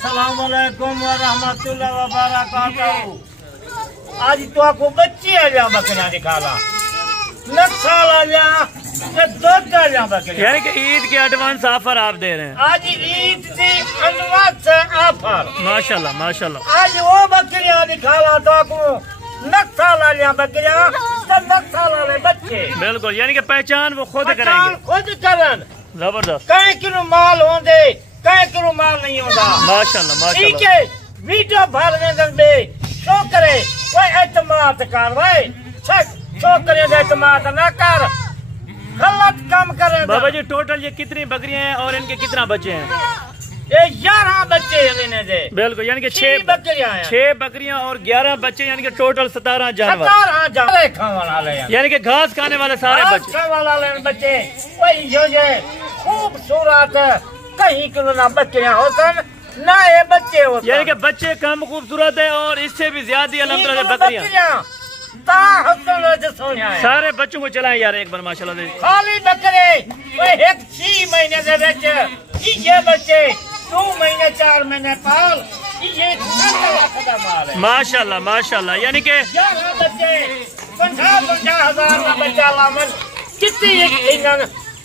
अस्सलामुअलैकुम व रहमतुल्लाहि व बरकातहू। आज तो आपको बच्चे आ जा बकरियां दिखाला, नक्साल आ जा, दूध आ जा बकरियां। यानी कि ईद के एडवांस ऑफर आप दे रहे हैं। आज ईद की एडवांस ऑफर माशाल्लाह माशाल्लाह। आज वो बकरियां दिखाला तो आपको नक्साल आ जा बकरियां, नक्साल वाले बच्चे। बिल्कुल, यानी कि पहचान वो खुद करेंगे, खुद करन। जबरदस्त। कहीं किलो माल होंदे, कहीं किलो माल नहीं होता। माशाल्लाह माशाल्लाह। ठीक है, वीडियो भर में दे शो करे कोई एतमाद कर भाई, शो करे एतमाद ना कर, गलत काम करे। बाबा जी टोटल ये कितनी बकरियां हैं और इनके कितना बच्चे हैं? ये 11 बच्चे हैं दे। बिल्कुल, यानी कि 6 बकरियां हैं, 6 बकरियां और 11 बच्चे, यानी कि टोटल 17 जानवर। 17 जानवर खाने वाले हैं, यानी कि घास खाने वाले सारे बच्चे। खाने वाले बच्चे वही जो खूबसूरत कहीं किलो ना बकरियां होतन ना ये बच्चे होते। यानी कि बच्चे कम खूबसूरत है और इससे भी ज्यादा अल्हम्दुलिल्लाह बकरियां सारे बच्चों को चलाएं यार एक बार माशाल्लाह से। खाली बकरे 6 महीने से ये बच्चे 2 महीने 4 महीने पाल, ये माल है। माशाल्लाह माशाल्लाह। यानी कि 11 बच्चे 50 हजार का बच्चा लामन कितनी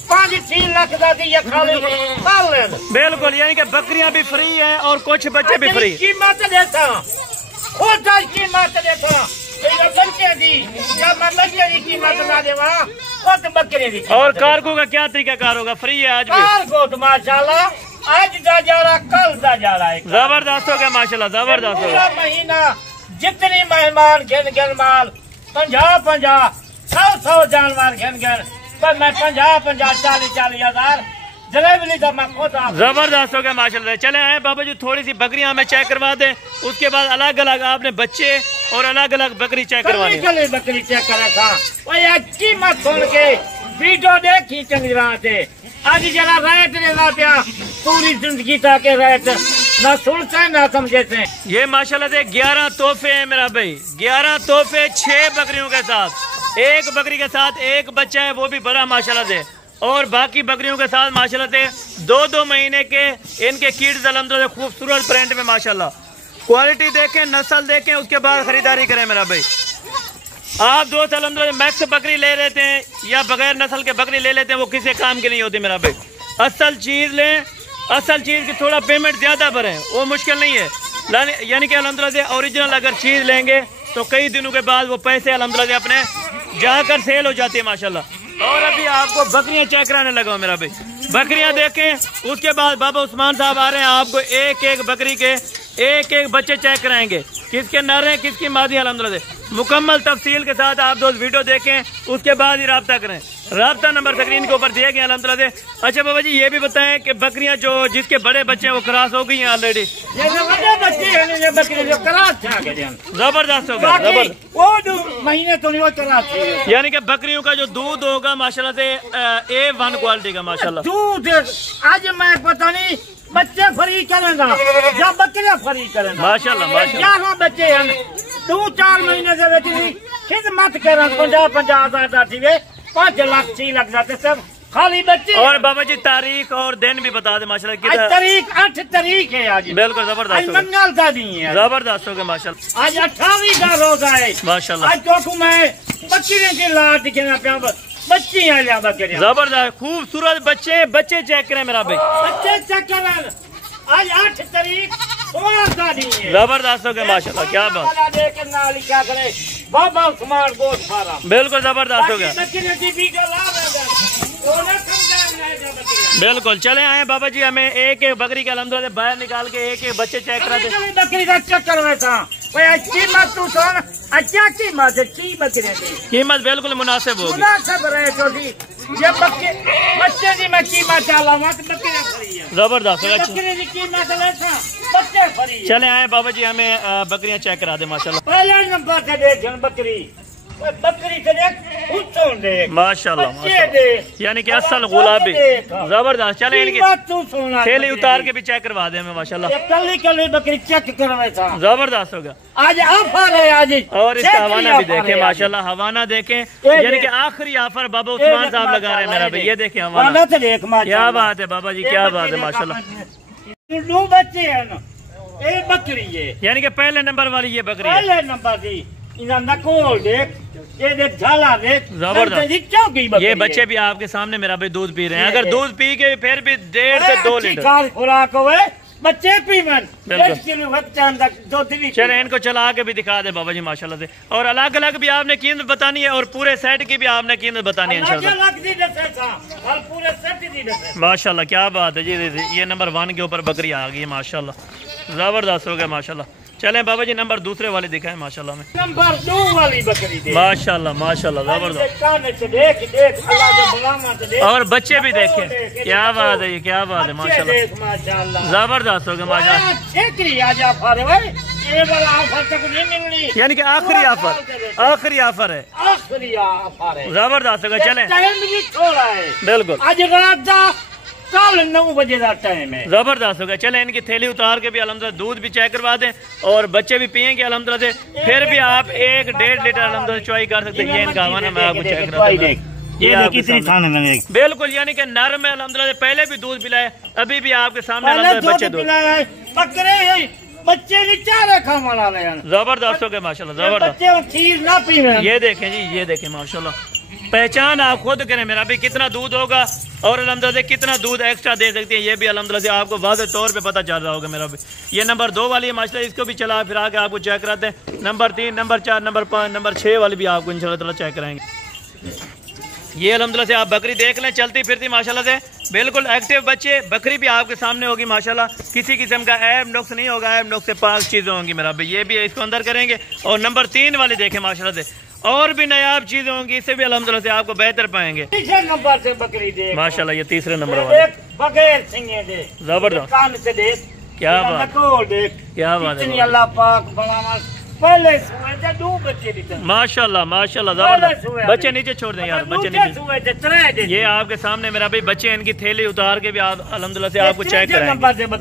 5-6 लाख का दिया खाली पाल ले। बिल्कुल, यानी कि बकरियां भी फ्री है और कुछ बच्चे भी फ्री। कीमत देता खुद कीमत देता बच्चे दी, जब मैं बच्चे की कीमत ना देवा खुद बकरे दी। और कार्गो का क्या तरीका कार होगा? फ्री है आज भी कार्गो तो माशाल्लाह आज दा जा रहा कल दा जा रहा है। जबरदस्त हो गया माशाल्लाह, जबरदस्त हो गया। महीना जितनी मेहमान घेन माल 50 100 जानवर घेन पर मैं 50 40 हजार जलेबी का मैं खुद। जबरदस्त हो गया माशाल्लाह। चले आए बाबा जी, थोड़ी सी बकरियां हमें चेक करवा दें, उसके बाद अलग अलग आपने बच्चे और अलग अलग बकरी चेक करवानी। बकरी चेक करा था अच्छी मत सुन के वीडियो देखी चंगी तरह से। आज जरा रेट देना पिया पूरी जिंदगी तक रेट ना सुनते ना समझे थे। ये माशाल्लाह से 11 तोहफे हैं मेरा भाई, 11 तोहफे 6 बकरियों के साथ। एक बकरी के साथ एक बच्चा है, वो भी बड़ा माशाल्लाह से, और बाकी बकरियों के साथ माशाल्लाह से 2-2 महीने के इनके किड्स अल्हम्दुलिल्लाह खूबसूरत प्रिंट में माशाल्लाह। क्वालिटी देखें, नस्ल देखें, उसके बाद खरीदारी करें मेरा भाई। आप दोस्त अल्हम्दुलिल्लाह मैक्स बकरी ले लेते हैं या बगैर नस्ल के बकरी ले लेते हैं, वो किसी काम की नहीं होती मेरा भाई। असल चीज़ लें, असल चीज़ की थोड़ा पेमेंट ज़्यादा भरें, वो मुश्किल नहीं है। यानी कि अल्हम्दुलिल्लाह से ओरिजिनल अगर चीज़ लेंगे तो कई दिनों के बाद वो पैसे अल्हम्दुलिल्लाह से अपने जाकर सेल हो जाती है माशाल्लाह। और अभी आपको बकरियां चेक कराने लगा मेरा भाई, बकरियां देखें, उसके बाद बाबा उस्मान साहब आ रहे हैं, आपको एक एक बकरी के एक एक बच्चे चेक कराएंगे, किसके नर हैं किसकी मादी। अल्हम्दुलिल्लाह से मुकम्मल तफसील के साथ आप दोस्त वीडियो देखें, उसके बाद ही रब्ता करें। रब्ता नंबर स्क्रीन के ऊपर दिए गए अल्हम्दुलिल्लाह से। अच्छा बाबा जी ये भी बताएं कि बकरियां जो जिसके बड़े बच्चे हैं वो क्रॉस हो गई हैं ऑलरेडी? जबरदस्त होगा, जबरदस्त। महीने तो नहीं, यानी कि बकरियों का जो दूध होगा माशाल्लाह से A1 क्वालिटी का माशाल्लाह दूध। आज मैं पता नहीं बच्चे फ्री करेगा या बकरियां फ्री करेगा माशाल्लाह माशाल्लाह। 11 बच्चे हैं 2-4 महीने से खिदमत कर 50 हजार 5 लाख 6 लाख जाते सब खाली बच्चे। और बाबा जी तारीख और दिन भी बता दे माशाल्लाह। आज तारीख 8 तारीख है आज। बिल्कुल जबरदस्त, मंगल का दिन है, जबरदस्त हो गया माशाल्लाह। आज 28 का रोजा है माशाल्लाह। आज तो मैं बकरियों की लाट दिखना पिया, बच्ची आ जा बकरियां जबरदस्त खूबसूरत बच्चे। बच्चे चेक करें मेरा भाई, बच्चे चेक करें। आज 8 तारीख जबरदस्त हो गया माशाल्लाह, क्या बात। क्या करे बाबा उस्मान गोश्त फार्म, बिल्कुल जबरदस्त हो गया। बिल्कुल चले आए बाबा जी, हमें एक एक बकरी के अल्हम्दुलिल्लाह बाहर निकाल के एक एक बच्चे चेक करा दे। बकरी का चक्कर में था कीमत तू सुन, अच्छा कीमत बकरी कीमत बिल्कुल मुनासिब होगी, मुनासिब रहे छोटी। जब बच्चे की मैं कीमत डाला मत बकरी फ्री है, जबरदस्त हो बकरी की कीमत लेता बच्चे फ्री। चले आए बाबा जी, हमें बकरियां चेक करा दे माशाल्लाह। पहले नंबर से देख बकरी, बकरी से देख माशाल्लाह, यानी कि असल गुलाबी जबरदस्त। चले इनकी थैली उतार के भी चेक करवा दे हमें माशाल्लाह। कल बकरी चेक करवा था, जबरदस्त होगा। आज ऑफर है आज, और इसका हवाना भी देखें माशाल्लाह, हवाना देखें, यानी कि आखिरी ऑफर बाबा उस्मान साहब लगा रहे हैं मेरा भाई। ये देखें हवाना, क्या बात है बाबा जी, क्या बात है माशाल्लाह। 2 बच्चे हैं बकरी है, यानी कि पहले नंबर वाली ये बकरी है। पहले नंबर दी इना नकोल देख, ये देख झाला देख, जबरदस्त। चौकी बकरी ये बच्चे भी आपके सामने मेरा भाई दूध पी रहे हैं। अगर दूध पी के फिर भी 1.5 से 2 लीटर खुराक हुए बच्चे पीवन बिल्कुल। 1 किलो बच्चा अंदर दूध भी। चले इनको चला के भी दिखा दे बाबा जी माशाल्लाह से। और अलग अलग भी आपने कीमत बतानी है और पूरे सेट की भी आपने कीमत बतानी है इंशाल्लाह। और पूरे सेट दी दे माशाल्लाह क्या बात है जी। ये नंबर 1 के ऊपर बकरी आ गई है माशाल्लाह, जबरदस्त हो गया माशाल्लाह। चलें बाबा जी नंबर दूसरे वाले दिखाएं माशाल्लाह में। नंबर 2 वाली बकरी दे माशाल्लाह माशाल्लाह जबरदस्त। देख देख अल्लाह के बुलामा से देख, और बच्चे भी देखें, क्या बात है, ये क्या बात है माशाल्लाह, माशाल्लाह जबरदस्त हो गया माशाल्लाह। छेकरी आजा फारे भाई, ये वाला ऑफर तक नहीं मिलनी, यानी कि आखिरी ऑफर, आखिरी ऑफर है, आखिरी ऑफर है, जबरदस्त होगा। चलें टाइम भी छोड़ा है बिल्कुल आज रात का कल 9 बजे का टाइम है, जबरदस्त होगा। चले इनकी थैली उतार के भी अल्हम्दुलिल्लाह दूध भी चेक करवा दें और बच्चे भी पियेंगे अल्हम्दुलिल्लाह से। फिर भी आप 1-1.5 लीटर अल्हम्दुलिल्लाह चॉई कर सकते हैं। ये इनका हवाना मैं आपको चेक करवा दूंगा। ये कितनी खाने में देख बिल्कुल, यानी कि नरम है अल्हम्दुलिल्लाह से। पहले भी दूध पिलाए, अभी भी आपके सामने अल्हम्दुलिल्लाह बच्चे दूध बकरे बच्चे भी चारे खाने वाले हैं, जबरदस्त हो गए माशाल्लाह, जबरदस्त। बच्चे खीर ना पीवे। ये देखें जी, ये देखें माशाल्लाह। पहचान आप खुद करें मेरा भी कितना दूध होगा और अल्हम्दुलिल्लाह से कितना दूध एक्स्ट्रा दे सकती है, ये भी अल्हम्दुलिल्लाह से आपको वाज़ेह तौर पे पता चल रहा होगा मेरा भी। ये नंबर 2 वाली है माशाल्लाह, इसको भी चला फिर आके आपको चेक कराते हैं। नंबर 3, नंबर 4, नंबर 5, नंबर 6 वाली भी आपको इंशाल्लाह ताला चेक कराएंगे। ये अल्हम्दुलिल्लाह से आप बकरी देख लें, चलती फिरती माशाल्लाह से बिल्कुल एक्टिव बच्चे। बकरी भी आपके सामने होगी माशाल्लाह, किसी किस्म का ऐब नुक्स नहीं होगा, ऐब नुक्स से पाक चीज़ें होंगी मेरा भाई। ये भी इसको अंदर करेंगे। और नंबर 3 वाली देखें माशाल्लाह से, और भी नायाब चीजें होंगी, इससे भी अल्हम्दुलिल्लाह से आपको बेहतर पाएंगे। तीसरे नंबर से बकरी दे माशाल्लाह, ये तीसरे नंबर वाले बगैर सिंगे दे, जबरदस्त, कान से देख, क्या बात, क्या बात है, अल्लाह पाक बनावा। पहले सुए थे 2 बच्चे भी थे माशाल्लाह माशाल्लाह, जबरदस्त। बच्चे नीचे छोड़ दें यार, बच्चे नीचे। ये आपके सामने मेरा भाई बच्चे, इनकी थैली उतार के भी आप अल्हम्दुलिल्लाह से आपको चेक कराएंगे।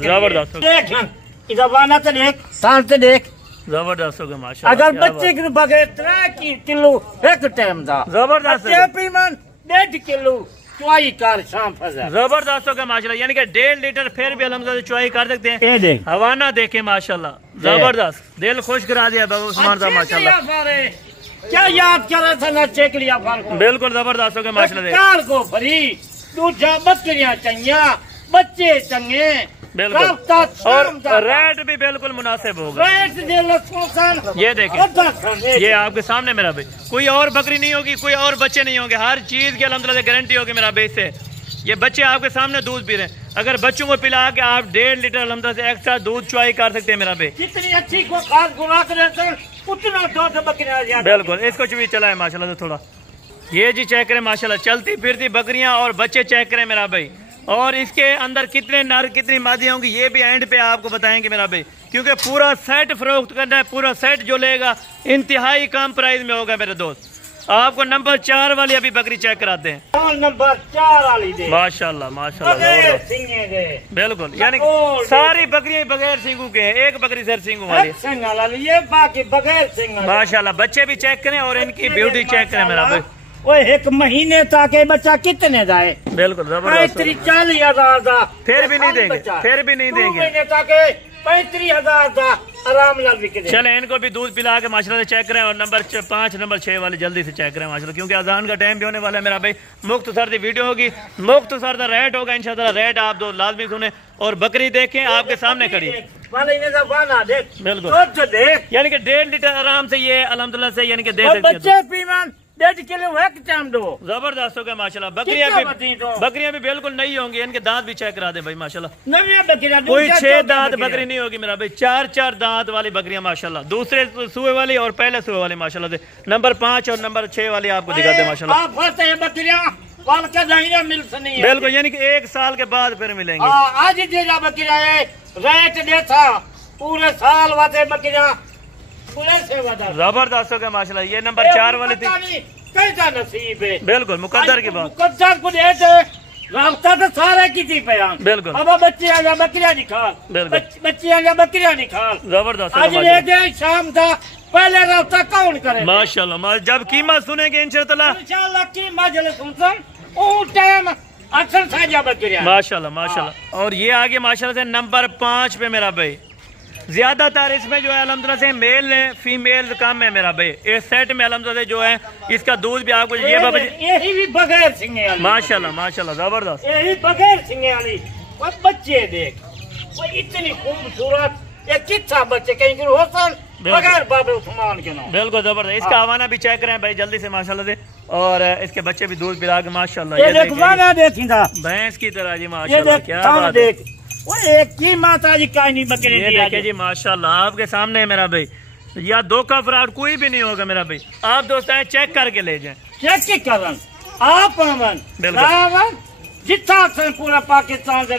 जबरदस्त देख, शांत देख, जबरदस्त हो गया माशाल्लाह। अगर बच्चे के बगैर 3 किलो एक टाइम था, जबरदस्त, 1.5 किलो चुआई कर शाम फजा, जबरदस्त हो गया माशाल्लाह। यानी कि 1.5 लीटर फिर भी अल्हम्दुलिल्लाह से चुआई कर सकते हैं। ये देख हवाना देखे माशाल्लाह, जबरदस्त, दिल खुश करा दिया बाबू उस्मान साहब माशाल्लाह। क्या याद कर रहा था ना चेक लिया फार बिल्कुल जबरदस्त हो गया माशाल्लाह। कार को फ्री दूजा बकरियां चंगिया, बच्चे चंगे बिल्कुल, और रेट भी बिल्कुल मुनासिब होगा। ये देखें, ये आपके सामने मेरा भाई, कोई और बकरी नहीं होगी, कोई और बच्चे नहीं होंगे, हर चीज की अल्हम्दुलिल्लाह से गारंटी होगी मेरा भाई से। ये बच्चे आपके सामने दूध पी रहे हैं, अगर बच्चों को पिला के आप 1.5 लीटर अल्हम्दुलिल्लाह से एक्स्ट्रा दूध चुआई कर सकते हैं मेरा भाई। कितनी अच्छी को खास खुराक रहते उतना दूध बकरियां बिल्कुल। इसको भी चलाए माशाल्लाह से थोड़ा, ये जी चेक करें माशाल्लाह, चलती फिरती बकरियां और बच्चे चेक करें मेरा भाई। और इसके अंदर कितने नर कितनी मादी होंगी ये भी एंड पे आपको बताएंगे मेरा भाई, क्योंकि पूरा सेट फरोख्त करना है। पूरा सेट जो लेगा इंतहाई कम प्राइस में होगा मेरे दोस्त। आपको नंबर 4 वाली अभी बकरी चेक कराते हैं। नंबर 4 वाली दे माशाल्लाह माशाल्लाह, बिल्कुल, यानी सारी बकरियां बगैर सींगू के हैं, एक बकरी सिर सींगू वाली, ये बाकी बगैर सिंग माशाल्लाह। बच्चे भी चेक करें और इनकी ब्यूटी चेक करें मेरा भाई। वो 1 महीने तक बच्चा कितने जाए, बिल्कुल जबरदस्त, 40,000 का फिर भी नहीं देंगे, फिर भी नहीं देंगे, 2 महीने तक 35,000 का आराम लाल बिके। चले इनको भी दूध पिला के माशाल्लाह से चेक करें। और नंबर 5 नंबर 6 वाले जल्दी से चेक करें माशाल्लाह, क्योंकि अजान का टाइम भी होने वाला है मेरा भाई। मुख्तसर दी वीडियो होगी, मुख्तसर दा रेट होगा इंशाल्लाह, रेट आप दो लाजमी सुने और बकरी देखें आपके सामने खड़ी है बिल्कुल, यानी कि 1.5 लीटर आराम से ये अल्हम्दुलिल्लाह से यानी कि दे सकते हैं। बच्चे पीवन 1.5 किलो एक टाइम दो, जबरदस्त हो गया माशाल्लाह। बकरियां भी बिल्कुल नई होंगी, इनके दांत भी चेक करा दे भाई माशाल्लाह। नवी बकरियां कोई 6 दांत बकरी नहीं होगी मेरा भाई, 4 दांत वाली बकरियां माशाल्लाह, दूसरे सुए वाली और पहले सुए वाली माशाल्लाह से। नंबर 5 और नंबर 6 वाली आपको दिखाते हैं माशाल्लाह। बिल्कुल, यानी कि 1 साल के बाद फिर मिलेंगे। आज बकरियां रेट दे था पूरे साल वाते बकरियां जबरदस्त हो गया माशाल्लाह। ये नंबर 4 वाली थी, कैसा नसीब है, बिल्कुल मुकद्दर की बात, मुकद्दर को रास्ता तो सारे की थी पयान। बिल्कुल, अब बच्चे आजा बकरियां निकाल, बच्चे आजा बकरियां निकाल, जबरदस्त। आज ले गए शाम था, पहले रास्ता कौन करे माशाल्लाह। जब कीमत सुनेंगे इंशाल्लाह कीमत जल सुन उस टाइम अक्सर साजा बकरियां माशाल्लाह माशाल्लाह। और ये आगे माशाल्लाह से नंबर 5 पे मेरा भाई, ज्यादातर इसमें जो है अल्हम्दुलिल्लाह से मेल है, फीमेल कम है मेरा भाई। इस सेट में अल्हम्दुलिल्लाह से जो है इसका दूध भी आपको ये बाबा जी यही भी बगैर सिंगे वाली, माशाल्लाह माशाल्लाह जबरदस्त। यही बगैर सिंगे वाली। वो बच्चे देख, वो इतनी खूबसूरत, ये कितना बच्चे कहीं गुरु होसन बगैर बाबे उस्मान के नाम। बिल्कुल जबरदस्त। इसका हवाना भी चेक करें भाई जल्दी से माशाल्लाह से, और इसके बच्चे भी दूध पिला के माशाल्लाह। ये देखिंदा भैंस की तरह जी माशाल्लाह, क्या बात है। वो एक की माता जी का नहीं बकरी ये देखिए जी माशाल्लाह आपके सामने है मेरा भाई, या दो का फ्रॉड कोई भी नहीं होगा मेरा भाई। आप दोस्त आए चेक करके ले जाए, चेक करन आप जितना पूरा पाकिस्तान से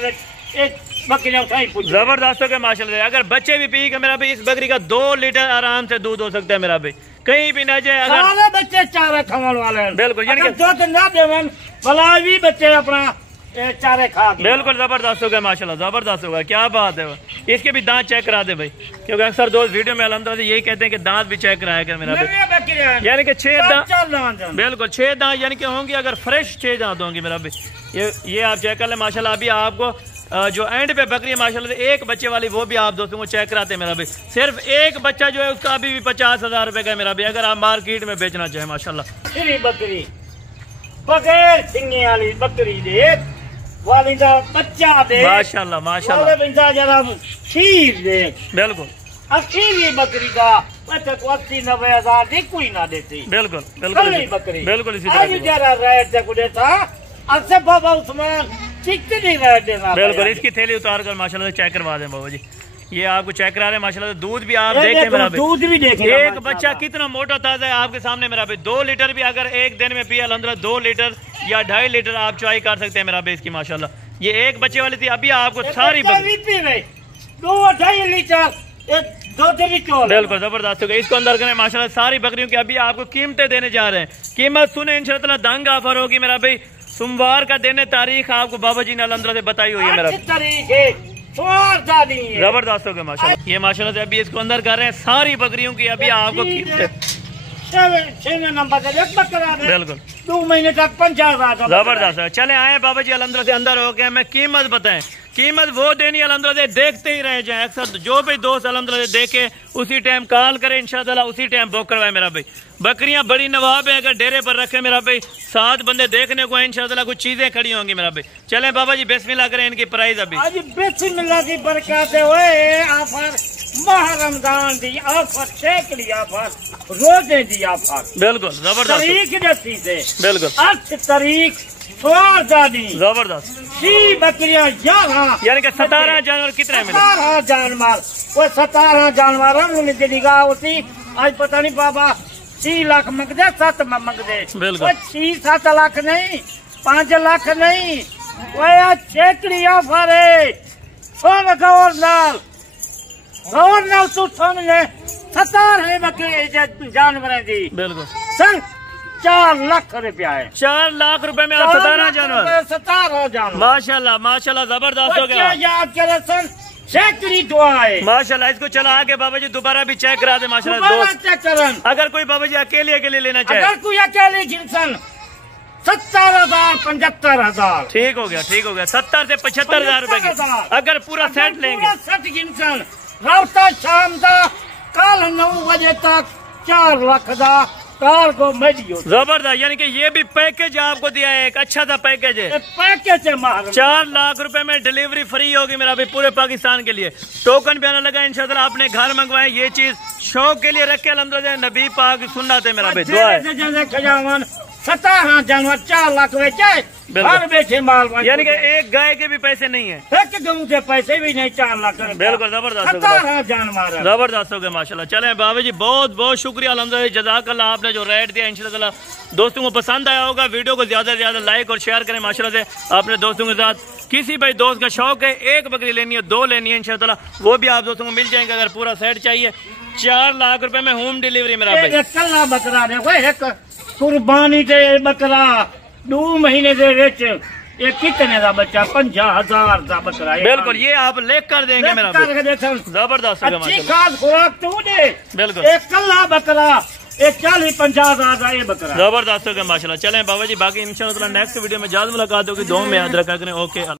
एक बकरियां उठाई जबरदस्त हो गया माशाल्लाह। अगर बच्चे भी पी के मेरा भाई इस बकरी का 2 लीटर आराम से दूध हो सकता है मेरा भाई, कहीं भी ना जाए। अगर बच्चे चारे खाने वाले हैं बिल्कुल, यानी दूध ना देवन भला भी बच्चे अपना चारे खा। बिल्कुल जबरदस्त हो गया माशाल्लाह, जबरदस्त होगा, क्या बात है। इसके भी दांत चेक करा दे भाई, क्योंकि अक्सर दोस्त वीडियो में अल्हम्दुलिल्लाह यही कहते हैं कि दांत भी चेक कराया कर मेरा भाई। यानी कि 6 दांत, बिल्कुल 6 दांत यानी कि होंगे, अगर फ्रेश 6 दांत होंगे मेरा भाई। ये आप चेक कर ले माशाल्लाह। अभी आपको जो एंड पे बकरी है माशाल्लाह से एक बच्चे वाली, वो भी आप दोस्तों को चेक कराते हैं मेरा भाई। सिर्फ एक बच्चा जो है उसका अभी भी 50,000 रुपए का मेरा भाई, अगर आप मार्केट में बेचना चाहे माशाल्लाह। बकरी बगैर सिंगे वाली बकरी देख वाली का बच्चा दे माशाल्लाह माशाल्लाह। जरा खीर देख, बिल्कुल अकेली बकरी का 80-90 हजार दी कोई ना देती। बिल्कुल बिल्कुल बकरी बिल्कुल इसी तरह जरा रेट देता अक्सर बाबा उस्मान कितनी रेट देना। बिल्कुल इसकी थैली उतार कर माशाल्लाह से चेक करवा दें बाबा जी। ये आपको चेक करा रहे हैं माशाल्लाह। दूध भी आप देखें मेरा भाई, दूध भी देखें, एक बच्चा कितना मोटा ताजा है आपके सामने मेरा भाई। 2 लीटर भी अगर एक दिन में पिया अल्हम्दुलिल्लाह 2 लीटर या 2.5 लीटर आप चाय कर सकते हैं मेरा भाई इसकी माशाल्लाह। ये एक बच्चे वाली थी, अभी आपको सारी 2-2.5 लीटर बिल्कुल जबरदस्त हो गया। इसको अंदर करें माशाल्लाह। सारी बकरियों की अभी आपको कीमतें देने जा रहे हैं। कीमत सुने इंशाअल्लाह दंग ऑफर होगी मेरा भाई। सोमवार का दिन है, तारीख आपको बाबा जी ने अल्हम्दुलिल्लाह से बताई हुई है मेरा। जबरदस्त हो गया माशाल्लाह। ये माशाल्लाह से अभी इसको अंदर कर रहे हैं सारी बकरियों की, अभी आपको बिल्कुल 2 महीने तक 50,000 जबरदस्त है। चले आए बाबा जी अल्हम्दुलिल्लाह से अंदर हो गए। मैं कीमत बताएं, कीमत वो देनी अल्हम्दुलिल्लाह से देखते ही रह जाए। अक्सर जो भी दोस्त अल्हम्दुलिल्लाह से देखे उसी टाइम कॉल करे इंशाअल्लाह, उसी टाइम बुक करवाए मेरा भाई। बकरियां बड़ी नवाब है, अगर डेरे पर रखे मेरा भाई 7 बंदे देखने को इंशाअल्लाह कुछ चीजें खड़ी होंगी मेरा भाई। चले बाबा जी बिस्मिल्लाह करें। इनकी प्राइस अभी बिस्मिल्लाह की बरकत है। ऑफर माह रमजान दी ऑफर, शेकली ऑफर, रोजे दी ऑफर, बिल्कुल जबरदस्त तारीख दसी से बिल्कुल 8 तारीख जबरदस्त। 6 बकरियां 11 यानी कि 17 जानवर कितने मिले? 17 जानवर। वो 17 जानवर उनकी निगाह होती। आज पता नहीं बाबा 6 लाख मंगदे 7 मंगदे, 6-7 लाख नहीं, 5 लाख नहीं। वो छेकड़ी ऑफर है। सुन गौर नाल तू सुन ले। 17 बकरी जानवर दी बिल्कुल सर 4 लाख रुपया है। 4 लाख रुपए में 17 जानवर, 17 जानवर माशाल्लाह माशाल्लाह जबरदस्त हो गया। याद करे सर शेकड़ी दुआ है माशाल्लाह। इसको चला आगे बाबा जी दोबारा भी चेक करा दे माशाल्लाह। चेक करन अगर कोई बाबा जी अकेले लेना चाहे, अगर कोई अकेले जिनसन 70,000 75,000 ठीक हो गया 70 से 75,000 रुपए की अगर पूरा सेट लेंगे। सेट जिनसन राउता शाम का कल 9 बजे तक 4 लाख का कार को मेडियो जबरदस्त। यानी कि ये भी पैकेज आपको दिया है, एक अच्छा सा पैकेज है। पैकेज है 4 लाख रुपए में डिलीवरी फ्री होगी मेरा भी पूरे पाकिस्तान के लिए। टोकन भी आने लगा इंशाअल्लाह। आपने घर मंगवाए, ये चीज शौक के लिए रखे अल्हम्दुलिल्लाह। नबी पाक सुन्नत है मेरा भाई, दुआ है। 17 जानवर 4 लाख बेचे, घर बैठे माल, यानी कि एक गाय के भी पैसे नहीं है, एक गेहूं के पैसे भी नहीं, 4 लाख। बिल्कुल जबरदस्त 17 जानवर जबरदस्त हो गया माशाल्लाह। चले बाबा जी बहुत बहुत शुक्रिया अल्हम्दुलिल्लाह, जज़ाकल्लाह। आपने जो रेट दिया इंशाअल्लाह दोस्तों को पसंद आया होगा। वीडियो को ज्यादा से ज्यादा लाइक और शेयर करें माशाल्लाह से अपने दोस्तों के साथ। किसी भाई दोस्त का शौक है, 1 बकरी लेनी है, 2 लेनी है इंशाअल्लाह, वो भी आप दोस्तों को मिल जाएंगे। अगर पूरा सेट चाहिए 4 लाख रुपए में होम डिलीवरी मेरा भाई। कल्ला बकरा देखो, कुर्बानी से बकरा 2 महीने से रेट ये कितने का बच्चा? 50,000 का बकरा। बिल्कुल ये आप लेख कर देंगे मेरा जबरदस्त। अच्छी खास खुराक तू दे। बिल्कुल एक कल्ला बकरा 40-50,000 का ये बकरा जबरदस्त हो गया माशाल्लाह। चलें बाबा जी बाकी इंशाअल्लाह नेक्स्ट वीडियो में जल्द मुलाकात होगी। 2 में याद रखा करें। ओके।